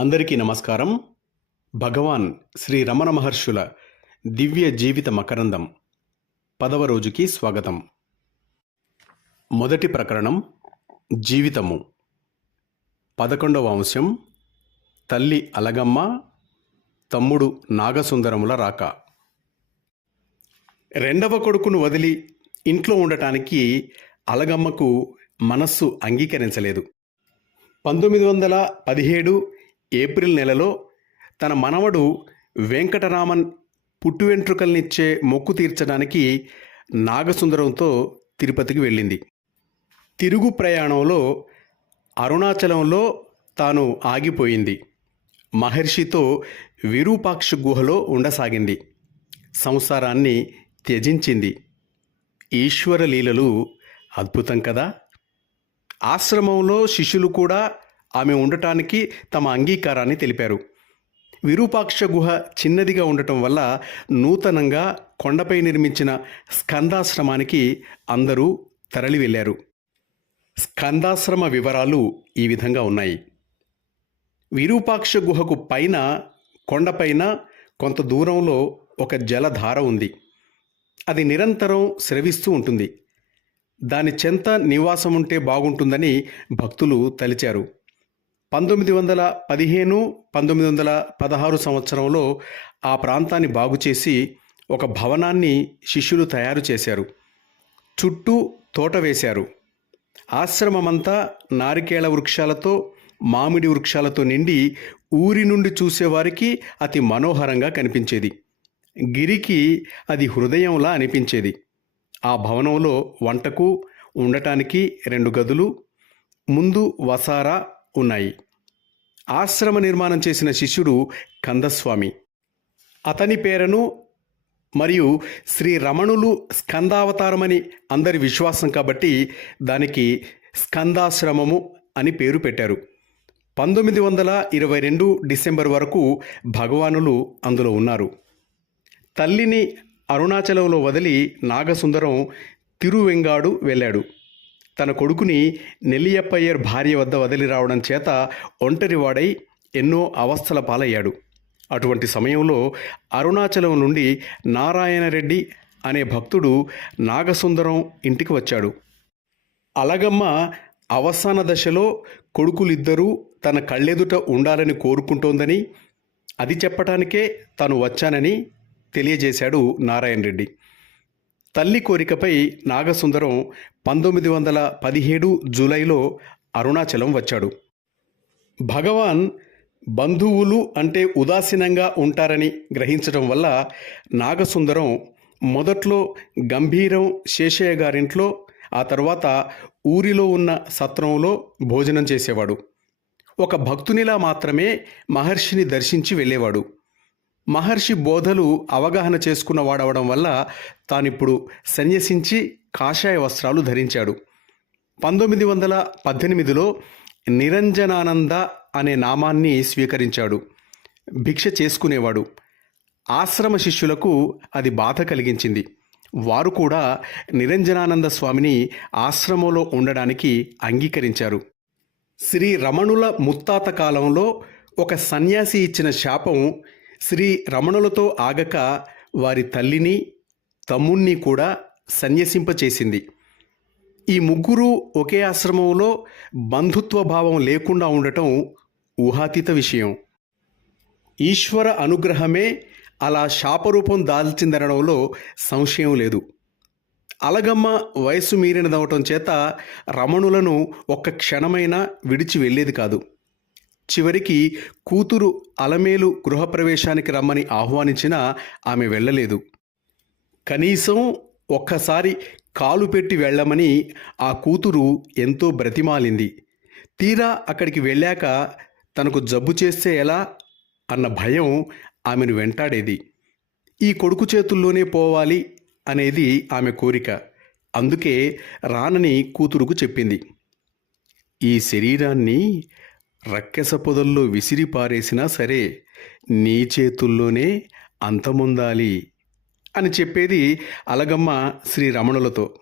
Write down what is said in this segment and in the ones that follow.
అందరికీ నమస్కారం. భగవాన్ శ్రీ రమణ మహర్షుల దివ్య జీవిత మకరందం పదవ రోజుకి స్వాగతం. మొదటి ప్రకరణం జీవితము. పదకొండవ అంశం తల్లి అలగమ్మ తమ్ముడు నాగసుందరముల రాక. రెండవ కొడుకును వదిలి ఇంట్లో ఉండటానికి అలగమ్మకు మనస్సు అంగీకరించలేదు. పంతొమ్మిది వందల పదిహేడు ఏప్రిల్ నెలలో తన మనవడు వెంకటరామన్ పుట్టు వెంట్రుకల్నిచ్చే మొక్కు తీర్చడానికి నాగసుందరంతో తిరుపతికి వెళ్ళింది. తిరుగు ప్రయాణంలో అరుణాచలంలో తాను ఆగిపోయింది. మహర్షితో విరూపాక్ష గుహలో ఉండసాగింది. సంసారాన్ని త్యజించింది. ఈశ్వర లీలలు అద్భుతం కదా? ఆశ్రమంలో శిష్యులు కూడా ఆమె ఉండటానికి తమ అంగీకారాన్ని తెలిపారు. విరూపాక్ష గుహ చిన్నదిగా ఉండటం వల్ల నూతనంగా కొండపై నిర్మించిన స్కందాశ్రమానికి అందరూ తరలి వెళ్ళారు స్కందాశ్రమ వివరాలు ఈ విధంగా ఉన్నాయి. విరూపాక్ష గుహకు పైన కొండపైన కొంత దూరంలో ఒక జలధార ఉంది. అది నిరంతరం స్రవిస్తూ ఉంటుంది. దాని చెంత నివాసం ఉంటే బాగుంటుందని భక్తులు తలిచారు. పంతొమ్మిది వందల పదిహేను పంతొమ్మిది వందల పదహారు సంవత్సరంలో ఆ ప్రాంతాన్ని బాగు చేసి ఒక భవనాన్ని శిష్యులు తయారు చేశారు. చుట్టూ తోట వేశారు. ఆశ్రమమంతా నారికేళ వృక్షాలతో మామిడి వృక్షాలతో నిండి ఊరి నుండి చూసేవారికి అతి మనోహరంగా కనిపించేది. గిరికి అది హృదయంలా అనిపించేది. ఆ భవనంలో వంటకు ఉండటానికి రెండు గదులు ముందు వసారా ఉన్నాయి. ఆశ్రమ నిర్మాణం చేసిన శిష్యుడు కందస్వామి. అతని పేరును మరియు శ్రీ రమణులు స్కందావతారమని అందరి విశ్వాసం కాబట్టి దానికి స్కందాశ్రమము అని పేరు పెట్టారు. పంతొమ్మిది వందల ఇరవై రెండు డిసెంబర్ వరకు భగవానులు అందులో ఉన్నారు. తల్లిని అరుణాచలంలో వదిలి నాగసుందరం తిరువెంగాడు వెళ్ళాడు. తన కొడుకుని నెల్లియప్పయ్యర్ భార్య వద్ద వదిలి రావడం చేత ఒంటరివాడై ఎన్నో అవస్థల పాలయ్యాడు. అటువంటి సమయంలో అరుణాచలం నుండి నారాయణరెడ్డి అనే భక్తుడు నాగసుందరం ఇంటికి వచ్చాడు. అలగమ్మ అవసాన దశలో కొడుకులిద్దరూ తన కళ్ళెదుట ఉండాలని కోరుకుంటోందని అది చెప్పటానికే తాను వచ్చానని తెలియజేశాడు నారాయణ రెడ్డి తల్లి కోరికపై నాగసుందరం పంతొమ్మిది వందల పదిహేడు జూలైలో అరుణాచలం వచ్చాడు. భగవాన్ బంధువులు అంటే ఉదాసీనంగా ఉంటారని గ్రహించడం వల్ల నాగసుందరం మొదట్లో గంభీరం శేషయ్య గారింట్లో ఆ తర్వాత ఊరిలో ఉన్న సత్రంలో భోజనం చేసేవాడు. ఒక భక్తునిలా మాత్రమే మహర్షిని దర్శించి వెళ్ళేవాడు. మహర్షి బోధలు అవగాహన చేసుకున్నవాడవడం వల్ల తానిప్పుడు సన్యసించి కాషాయ వస్త్రాలు ధరించాడు. పంతొమ్మిది వందల పద్దెనిమిదిలో నిరంజనానంద అనే నామాన్ని స్వీకరించాడు. భిక్ష చేసుకునేవాడు. ఆశ్రమ శిష్యులకు అది బాధ కలిగించింది. వారు కూడా నిరంజనానంద స్వామిని ఆశ్రమంలో ఉండడానికి అంగీకరించారు. శ్రీ రమణుల ముత్తాత కాలంలో ఒక సన్యాసి ఇచ్చిన శాపం శ్రీ రమణులతో ఆగక వారి తల్లిని తమ్ముణ్ణి కూడా సన్యసింపచేసింది. ఈ ముగ్గురు ఒకే ఆశ్రమంలో బంధుత్వ భావం లేకుండా ఉండటం ఊహాతీత విషయం. ఈశ్వర అనుగ్రహమే అలా శాపరూపం దాల్చిందనడంలో సంశయం లేదు. అలగమ్మ వయసు మీరినదవటం చేత రమణులను ఒక్క క్షణమైనా విడిచి వెళ్ళేది కాదు. చివరికి కూతురు అలమేలు గృహప్రవేశానికి రమ్మని ఆహ్వానించినా ఆమె వెళ్ళలేదు. కనీసం ఒక్కసారి కాలు పెట్టి వెళ్ళమని ఆ కూతురు ఎంతో బ్రతిమాలింది. తీరా అక్కడికి వెళ్ళాక తనకు జబ్బు చేస్తే ఎలా? అన్న భయం ఆమెను వెంటాడేది. ఈ కొడుకు చేతుల్లోనే పోవాలి అనేది ఆమె కోరిక. అందుకే రానని కూతురుకు చెప్పింది. ఈ శరీరాన్ని రక్కెస పొదల్లో విసిరి పారేసినా సరే నీ చేతుల్లోనే అంతముందాలి అని చెప్పేది అలగమ్మ శ్రీ రమణులతో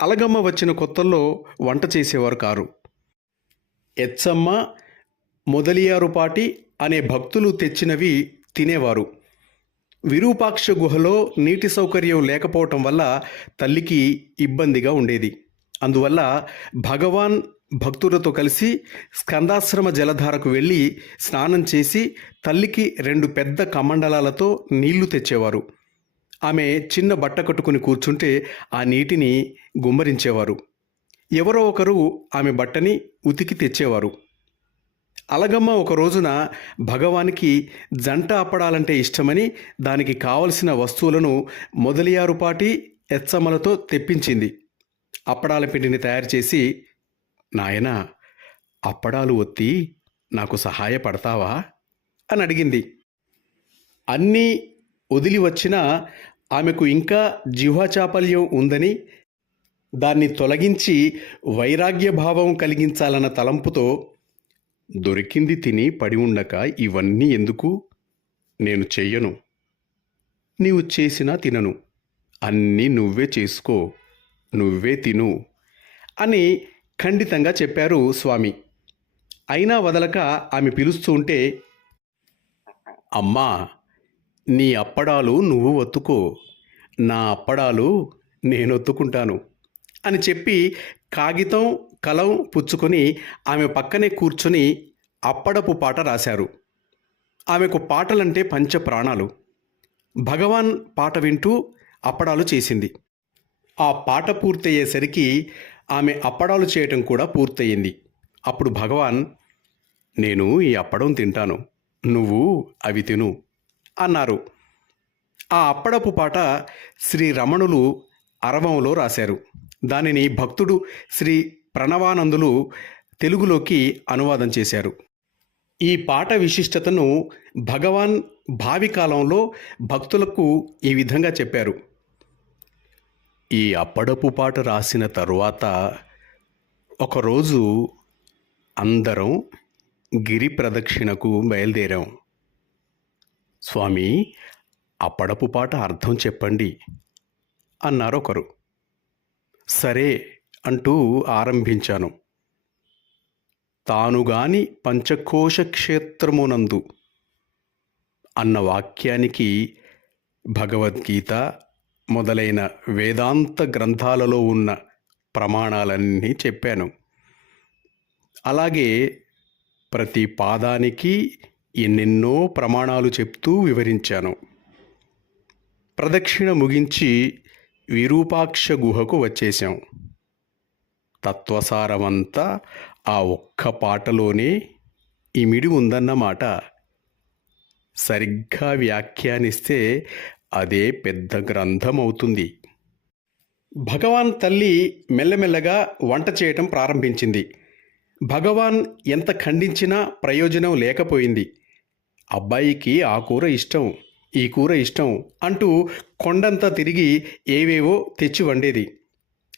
అలగమ్మ వచ్చిన కొత్తల్లో వంట చేసేవారు కారు. ఎచ్చమ్మ మొదలియారుపాటి అనే భక్తులు తెచ్చినవి తినేవారు. విరూపాక్ష గుహలో నీటి సౌకర్యం లేకపోవటం వల్ల తల్లికి ఇబ్బందిగా ఉండేది. అందువల్ల భగవాన్ భక్తులతో కలిసి స్కందాశ్రమ జలధారకు వెళ్ళి స్నానం చేసి తల్లికి రెండు పెద్ద కమండలాలతో నీళ్ళు తెచ్చేవారు. ఆమె చిన్న బట్ట కట్టుకుని కూర్చుంటే ఆ నీటిని గుమ్మరించేవారు. ఎవరో ఒకరు ఆమె బట్టని ఉతికి తెచ్చేవారు. అలగమ్మ ఒక రోజున భగవానికి జంట అప్పడాలంటే ఇష్టమని దానికి కావలసిన వస్తువులను మొదలియారుపాటి ఎచ్చమ్మలతో తెప్పించింది. అప్పడాల పిండిని తయారు చేసి నాయనా అప్పడాలు ఒత్తి నాకు సహాయపడతావా? అని అడిగింది. అన్నీ వదిలి వచ్చినా ఆమెకు ఇంకా జిహ్వాచాపల్యం ఉందని దాన్ని తొలగించి వైరాగ్య భావం కలిగించాలన్న తలంపుతో దొరికింది తిని పడి ఉండక ఇవన్నీ ఎందుకు? నేను చెయ్యను. నీవు చేసినా తినను. అన్నీ నువ్వే చేసుకో. నువ్వే తిను. అని ఖండితంగా చెప్పారు స్వామి. అయినా వదలక ఆమె పిలుస్తూ ఉంటే అమ్మా నీ అప్పడాలు నువ్వు ఒత్తుకో. నా అప్పడాలు నేను ఒత్తుకుంటాను అని చెప్పి కాగితం కలం పుచ్చుకొని ఆమె పక్కనే కూర్చొని అప్పడపు పాట రాశారు. ఆమెకు పాటలంటే పంచ ప్రాణాలు. భగవాన్ పాట వింటూ అప్పడాలు చేసింది. ఆ పాట పూర్తయ్యేసరికి ఆమె అప్పడాలు చేయటం కూడా పూర్తయింది. అప్పుడు భగవాన్ నేను ఈ అప్పడం తింటాను. నువ్వు అవి తిను అన్నారు. ఆ అప్పడపు పాట శ్రీ రమణులు అరవంలో రాశారు. దానిని భక్తుడు శ్రీ ప్రణవానందులు తెలుగులోకి అనువాదం చేశారు. ఈ పాట విశిష్టతను భగవాన్ భావికాలంలో భక్తులకు ఈ విధంగా చెప్పారు. ఈ అప్పడపు పాట రాసిన తరువాత ఒకరోజు అందరం గిరి ప్రదక్షిణకు బయలుదేరాం. స్వామి అప్పడపు పాట అర్థం చెప్పండి అన్నారు ఒకరు. సరే అంటూ ఆరంభించాను. తానుగాని పంచకోశ క్షేత్రమునందు అన్న వాక్యానికి భగవద్గీత మొదలైన వేదాంత గ్రంథాలలో ఉన్న ప్రమాణాలన్నీ చెప్పాను. అలాగే ప్రతి పాదానికి ఎన్నెన్నో ప్రమాణాలు చెప్తూ వివరించాను. ప్రదక్షిణ ముగించి విరూపాక్ష గుహకు వచ్చేసాం తత్వసారమంతా ఆ ఒక్క పాటలోనే ఇమిడి ఉందన్నమాట. సరిగ్గా వ్యాఖ్యానిస్తే అదే పెద్ద గ్రంథం అవుతుంది భగవాన్ తల్లి మెల్లమెల్లగా వంట చేయటం ప్రారంభించింది. భగవాన్ ఎంత ఖండించినా ప్రయోజనం లేకపోయింది. అబ్బాయికి ఆ కూర ఇష్టం ఈ కూర ఇష్టం అంటూ కొండంతా తిరిగి ఏవేవో తెచ్చి వండేది.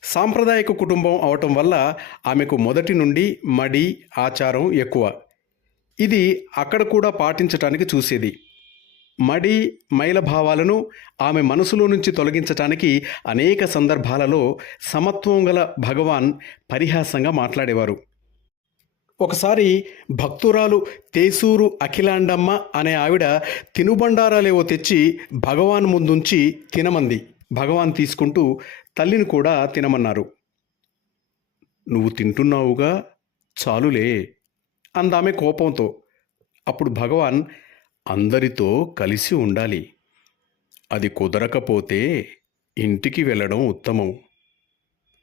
సాంప్రదాయక కుటుంబం అవటం వల్ల ఆమెకు మొదటి నుండి మడి ఆచారం ఎక్కువ. ఇది అక్కడ కూడా పాటించటానికి చూసేది. మడి మైల భావాలను ఆమె మనసులో నుంచి తొలగించటానికి అనేక సందర్భాలలో సమత్వం గల భగవాన్ పరిహాసంగా మాట్లాడేవారు. ఒకసారి భక్తురాలు తేసూరు అఖిలాండమ్మ అనే ఆవిడ తినుబండారాలేవో తెచ్చి భగవాన్ ముందుంచి తినమంది. భగవాన్ తీసుకుంటూ తల్లిని కూడా తినమన్నారు. నువ్వు తింటున్నావుగా? చాలులే అందామె కోపంతో. అప్పుడు భగవాన్ అందరితో కలిసి ఉండాలి. అది కుదరకపోతే ఇంటికి వెళ్ళడం ఉత్తమం.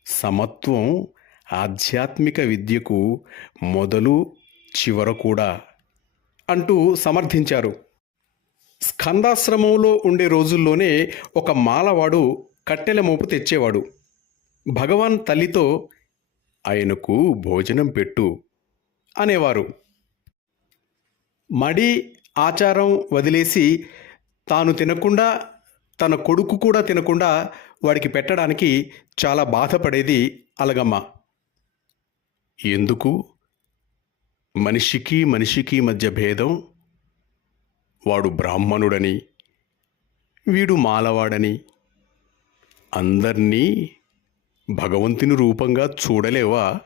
సమత్వం ఆధ్యాత్మిక విద్యకు మొదలు చివర కూడా అంటూ సమర్థించారు. స్కందాశ్రమంలో ఉండే రోజుల్లోనే ఒక మాలవాడు కట్టెల మోపు తెచ్చేవాడు. భగవాన్ తల్లితో ఆయనకు భోజనం పెట్టు అనేవారు. మడి ఆచారం వదిలేసి తాను తినకుండా తన కొడుకు కూడా తినకుండా వాడికి పెట్టడానికి చాలా బాధపడేది అలగమ్మ. ఎందుకు? మనిషికి మనిషికి మధ్య భేదం. వాడు బ్రాహ్మణుడని వీడు మాలవాడని. అందర్నీ భగవంతుని రూపంగా చూడలేవా?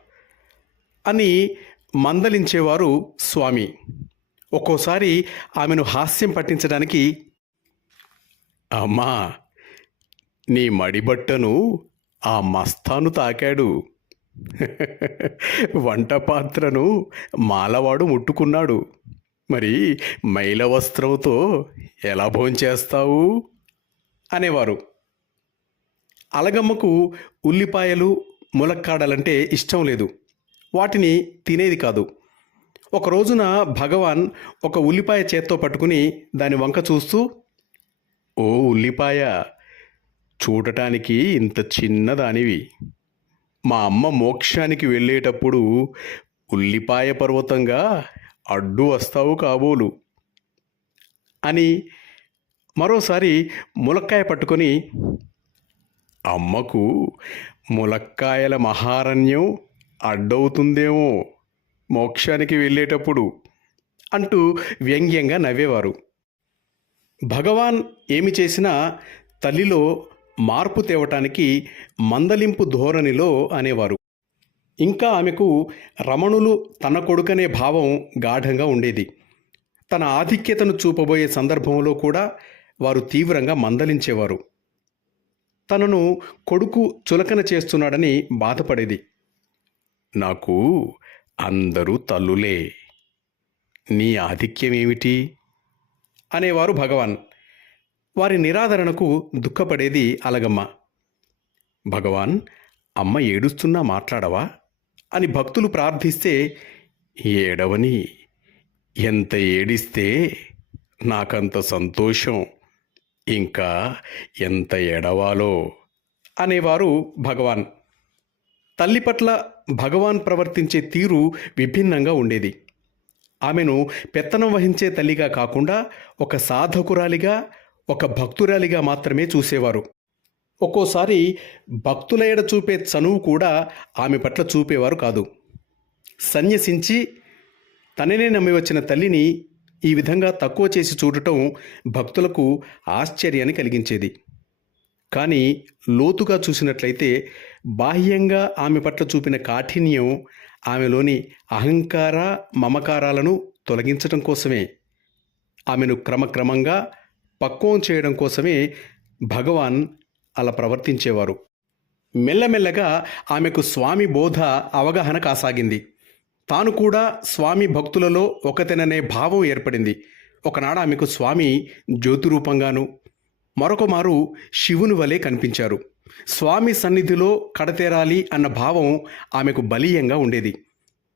అని మందలించేవారు స్వామి. ఒక్కోసారి ఆమెను హాస్యం పట్టించడానికి అమ్మా నీ మడిబట్టను ఆ మస్తాను తాకాడు. వంట పాత్రను మాలవాడు ముట్టుకున్నాడు. మరి మైల వస్త్రంతో ఎలా భోంచేస్తావు అనేవారు. అలగమ్మకు ఉల్లిపాయలు ములక్కాడలంటే ఇష్టం లేదు. వాటిని తినేది కాదు. ఒక రోజున భగవాన్ ఒక ఉల్లిపాయ చేత్తో పట్టుకుని దాని వంక చూస్తూ ఓ ఉల్లిపాయ చూడటానికి ఇంత చిన్నదానివి. మా అమ్మ మోక్షానికి వెళ్ళేటప్పుడు ఉల్లిపాయ పర్వతంగా అడ్డు వస్తావు కాబోలు అని మరోసారి ములక్కాయ పట్టుకొని అమ్మకు ములక్కాయల మహారణ్యం అడ్డవుతుందేమో. మోక్షానికి వెళ్ళేటప్పుడు అంటూ వ్యంగ్యంగా నవ్వేవారు. భగవాన్ ఏమి చేసినా తల్లిలో మార్పు తేవటానికి మందలింపు ధోరణిలో అనేవారు. ఇంకా ఆమెకు రమణులు తన కొడుకనే భావం గాఢంగా ఉండేది. తన ఆధిక్యతను చూపబోయే సందర్భంలో కూడా వారు తీవ్రంగా మందలించేవారు. తనను కొడుకు చులకన చేస్తున్నాడని బాధపడేది. నాకు అందరూ తల్లులే. నీ ఆధిక్యం ఏమిటి అనేవారు భగవాన్. వారి నిరాదరణకు దుఃఖపడేది అలగమ్మ. భగవాన్ అమ్మ ఏడుస్తున్నా మాట్లాడవా? అని భక్తులు ప్రార్థిస్తే ఏడవని. ఎంత ఏడిస్తే నాకంత సంతోషం. ఇంకా ఎంత ఎడవాలో అనేవారు భగవాన్. తల్లి పట్ల భగవాన్ ప్రవర్తించే తీరు విభిన్నంగా ఉండేది. ఆమెను పెత్తనం వహించే తల్లిగా కాకుండా ఒక సాధకురాలిగా ఒక భక్తురాలిగా మాత్రమే చూసేవారు. ఒక్కోసారి భక్తుల ఎడ చూపే చనువు కూడా ఆమె పట్ల చూపేవారు కాదు. సన్యసించి తననే నమ్మి వచ్చిన తల్లిని ఈ విధంగా తక్కువ చేసి చూడటం భక్తులకు ఆశ్చర్యాన్ని కలిగించేది. కానీ లోతుగా చూసినట్లయితే బాహ్యంగా ఆమె పట్ల చూపిన కాఠిన్యం ఆమెలోని అహంకార మమకారాలను తొలగించటం కోసమే. ఆమెను క్రమక్రమంగా పక్వం చేయడం కోసమే భగవాన్ అలా ప్రవర్తించేవారు. మెల్లమెల్లగా ఆమెకు స్వామి బోధ అవగాహన కాసాగింది. తాను కూడా స్వామి భక్తులలో ఒకతెననే భావం ఏర్పడింది. ఒకనాడు ఆమెకు స్వామి జ్యోతి రూపంగాను మరొక మారు శివుని వలె కనిపించారు. స్వామి సన్నిధిలో కడతేరాలి అన్న భావం ఆమెకు బలీయంగా ఉండేది.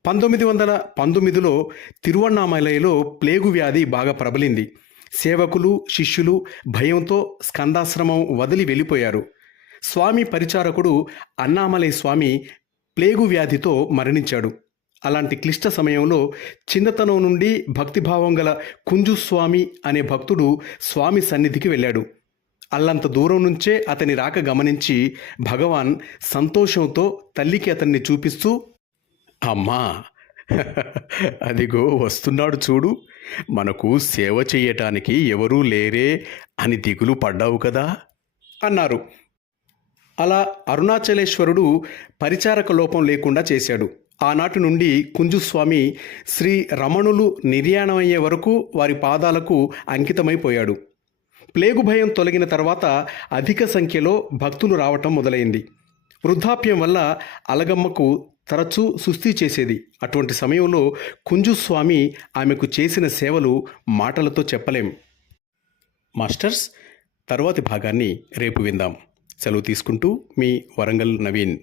పంతొమ్మిది వందల పంతొమ్మిదిలో తిరువണ്ണామలయలో ప్లేగు వ్యాధి బాగా ప్రబలింది. సేవకులు శిష్యులు భయంతో స్కందాశ్రమం వదిలి వెళ్ళిపోయారు. స్వామి పరిచారకుడు అన్నామలై స్వామి ప్లేగు వ్యాధితో మరణించాడు. అలాంటి క్లిష్ట సమయంలో చిన్నతనం నుండి భక్తిభావం గల కుంజుస్వామి అనే భక్తుడు స్వామి సన్నిధికి వెళ్ళాడు. అల్లంత దూరం నుంచే అతని రాక గమనించి భగవాన్ సంతోషంతో తల్లికి అతన్ని చూపిస్తూ అమ్మా అదిగో వస్తున్నాడు చూడు మనకు సేవ చేయటానికి ఎవరూ లేరే అని దిగులు పడ్డావు కదా అన్నారు. అలా అరుణాచలేశ్వరుడు పరిచారక లోపం లేకుండా చేశాడు. ఆనాటి నుండి కుంజుస్వామి శ్రీ రమణులు నిర్యాణమయ్యే వరకు వారి పాదాలకు అంకితమైపోయాడు. ప్లేగు భయం తొలగిన తర్వాత అధిక సంఖ్యలో భక్తులు రావటం మొదలైంది. వృద్ధాప్యం వల్ల అలగమ్మకు తరచూ సుస్థి చేసేది. అటువంటి సమయంలో కుంజుస్వామి ఆమెకు చేసిన సేవలు మాటలతో చెప్పలేం. మాస్టర్స్ తరువాతి భాగాన్ని రేపు విందాం. సెలవు తీసుకుంటూ మీ వరంగల్ నవీన్.